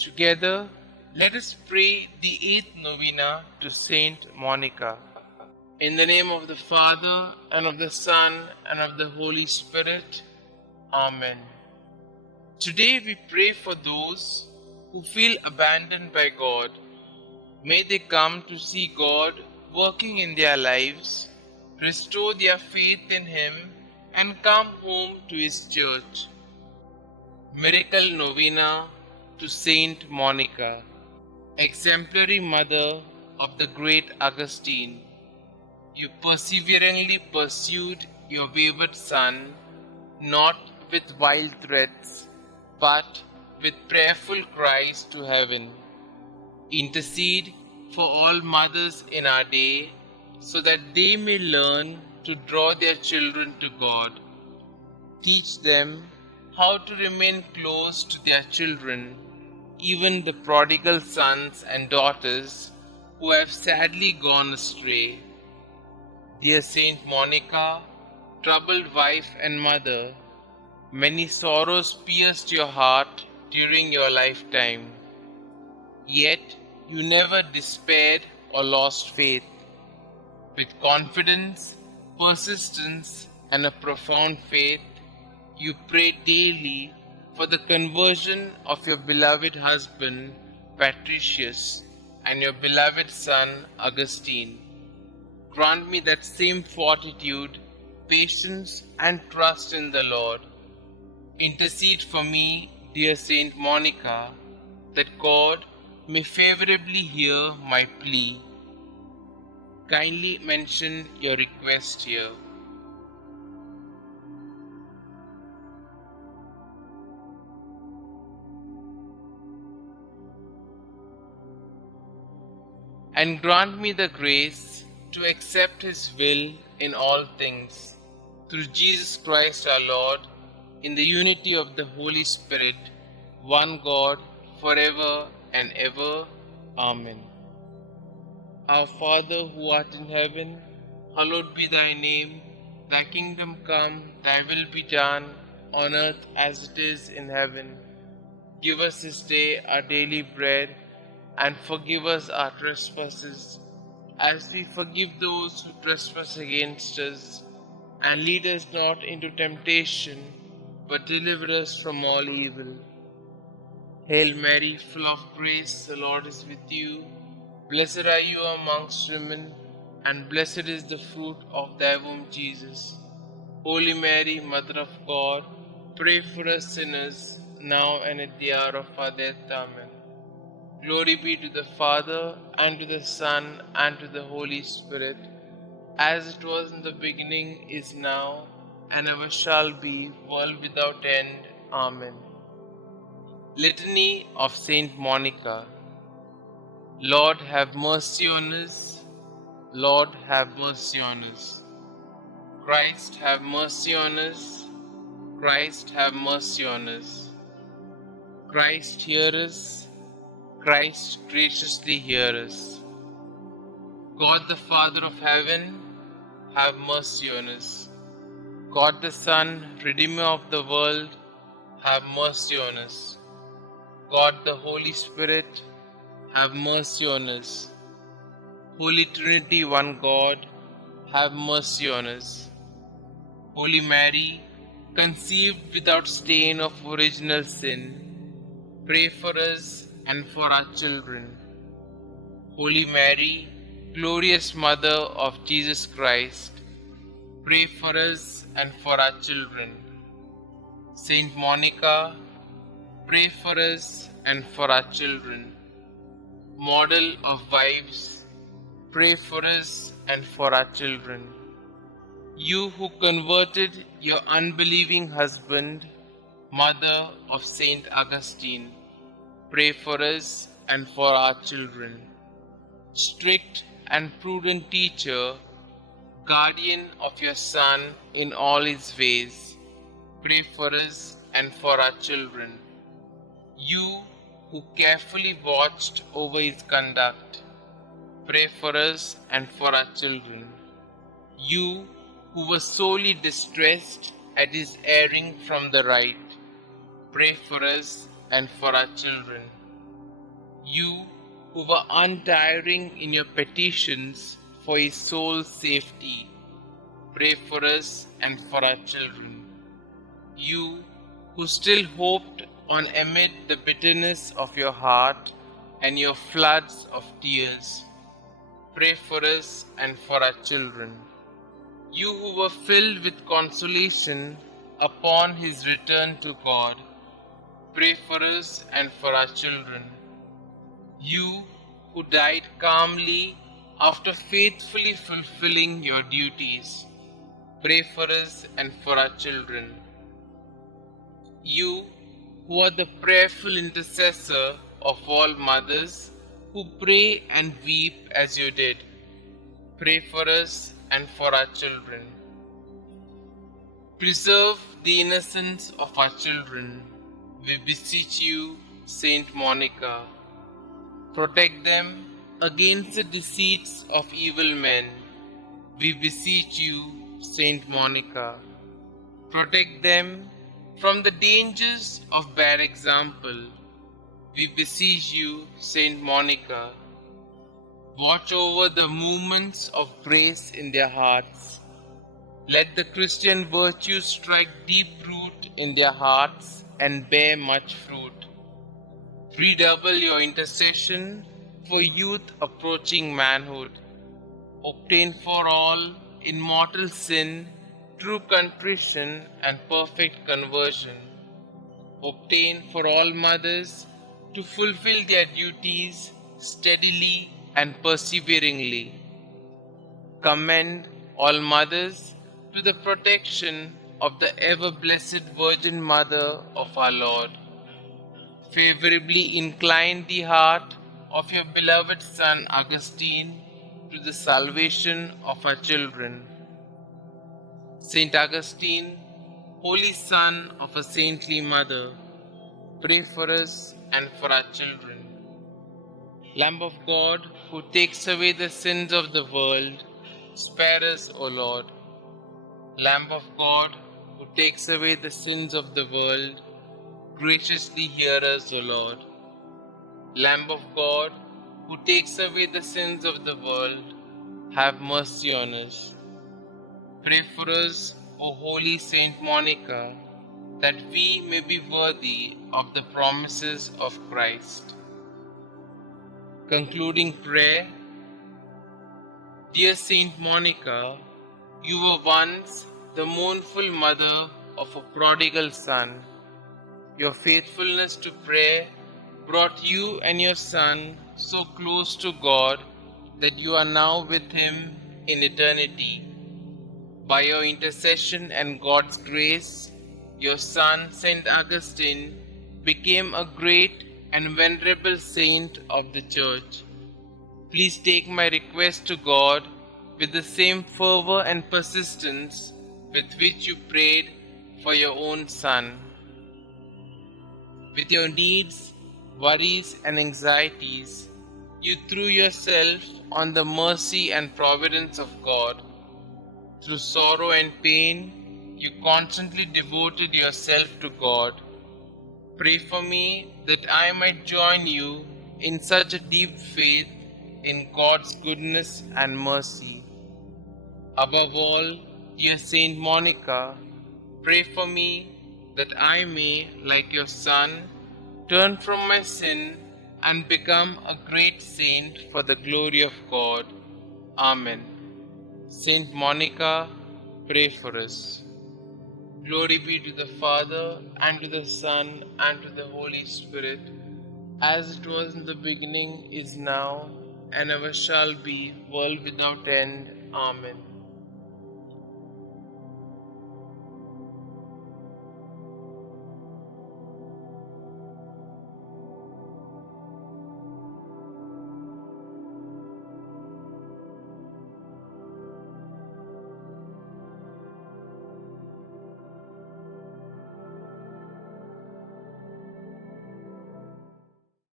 Together, let us pray the 8th Novena to Saint Monica. In the name of the Father, and of the Son, and of the Holy Spirit. Amen. Today we pray for those who feel abandoned by God. May they come to see God working in their lives, restore their faith in Him, and come home to His church. Miracle Novena to Saint Monica, exemplary mother of the great Augustine. You perseveringly pursued your wayward son, not with wild threats, but with prayerful cries to heaven. Intercede for all mothers in our day, so that they may learn to draw their children to God. Teach them how to remain close to their children, even the prodigal sons and daughters who have sadly gone astray. Dear Saint Monica, troubled wife and mother, many sorrows pierced your heart during your lifetime. Yet you never despaired or lost faith. With confidence, persistence, and a profound faith, you prayed daily for the conversion of your beloved husband, Patricius, and your beloved son, Augustine. Grant me that same fortitude, patience, and trust in the Lord. Intercede for me, dear Saint Monica, that God may favorably hear my plea. Kindly mention your request here. And grant me the grace to accept His will in all things, through Jesus Christ our Lord, in the unity of the Holy Spirit, one God, forever and ever. Amen. Our Father who art in heaven, hallowed be thy name. Thy kingdom come, thy will be done, on earth as it is in heaven. Give us this day our daily bread, and forgive us our trespasses, as we forgive those who trespass against us. And lead us not into temptation, but deliver us from all evil. Hail Mary, full of grace, the Lord is with you. Blessed are you amongst women, and blessed is the fruit of thy womb, Jesus. Holy Mary, Mother of God, pray for us sinners, now and at the hour of our death. Amen. Glory be to the Father, and to the Son, and to the Holy Spirit, as it was in the beginning, is now, and ever shall be, world without end. Amen. Litany of Saint Monica. Lord, have mercy on us. Lord, have mercy on us. Christ, have mercy on us. Christ, have mercy on us. Christ, hear us. Christ, graciously hear us. God the Father of heaven, have mercy on us. God the Son, Redeemer of the world, have mercy on us. God the Holy Spirit, have mercy on us. Holy Trinity, one God, have mercy on us. Holy Mary, conceived without stain of original sin, pray for us and for our children. Holy Mary, glorious Mother of Jesus Christ, pray for us and for our children. Saint Monica, pray for us and for our children. Model of wives, pray for us and for our children. You who converted your unbelieving husband, Mother of Saint Augustine, pray for us and for our children. Strict and prudent teacher, guardian of your Son in all his ways, pray for us and for our children. You who carefully watched over his conduct, pray for us and for our children. You who were sorely distressed at his erring from the right, pray for us and for our children. You who were untiring in your petitions for his soul's safety, pray for us and for our children. You who still hoped on amid the bitterness of your heart and your floods of tears, pray for us and for our children. You who were filled with consolation upon his return to God, pray for us and for our children. You who died calmly after faithfully fulfilling your duties, pray for us and for our children. You who are the prayerful intercessor of all mothers who pray and weep as you did, pray for us and for our children. Preserve the innocence of our children, we beseech you, Saint Monica. Protect them against the deceits of evil men, we beseech you, Saint Monica. Protect them from the dangers of bad example, we beseech you, Saint Monica. Watch over the movements of grace in their hearts. Let the Christian virtues strike deep root in their hearts and bear much fruit. Redouble your intercession for youth approaching manhood. Obtain for all in mortal sin true contrition and perfect conversion. Obtain for all mothers to fulfill their duties steadily and perseveringly. Commend all mothers to the protection of the ever-blessed Virgin Mother of our Lord. Favorably incline the heart of your beloved son Augustine to the salvation of our children. Saint Augustine, holy son of a saintly mother, pray for us and for our children. Lamb of God, who takes away the sins of the world, spare us, O Lord. Lamb of God, who takes away the sins of the world, graciously hear us, O Lord. Lamb of God, who takes away the sins of the world, have mercy on us. Pray for us, O holy Saint Monica, that we may be worthy of the promises of Christ. Concluding prayer. Dear Saint Monica, you were once the mournful mother of a prodigal son. Your faithfulness to prayer brought you and your son so close to God that you are now with him in eternity. By your intercession and God's grace, your son, Saint Augustine, became a great and venerable saint of the Church. Please take my request to God with the same fervor and persistence with which you prayed for your own son. With your needs, worries, and anxieties, you threw yourself on the mercy and providence of God. Through sorrow and pain, you constantly devoted yourself to God. Pray for me that I might join you in such a deep faith in God's goodness and mercy. Above all, dear Saint Monica, pray for me that I may, like your son, turn from my sin and become a great saint for the glory of God. Amen. Saint Monica, pray for us. Glory be to the Father, and to the Son, and to the Holy Spirit, as it was in the beginning, is now, and ever shall be, world without end. Amen.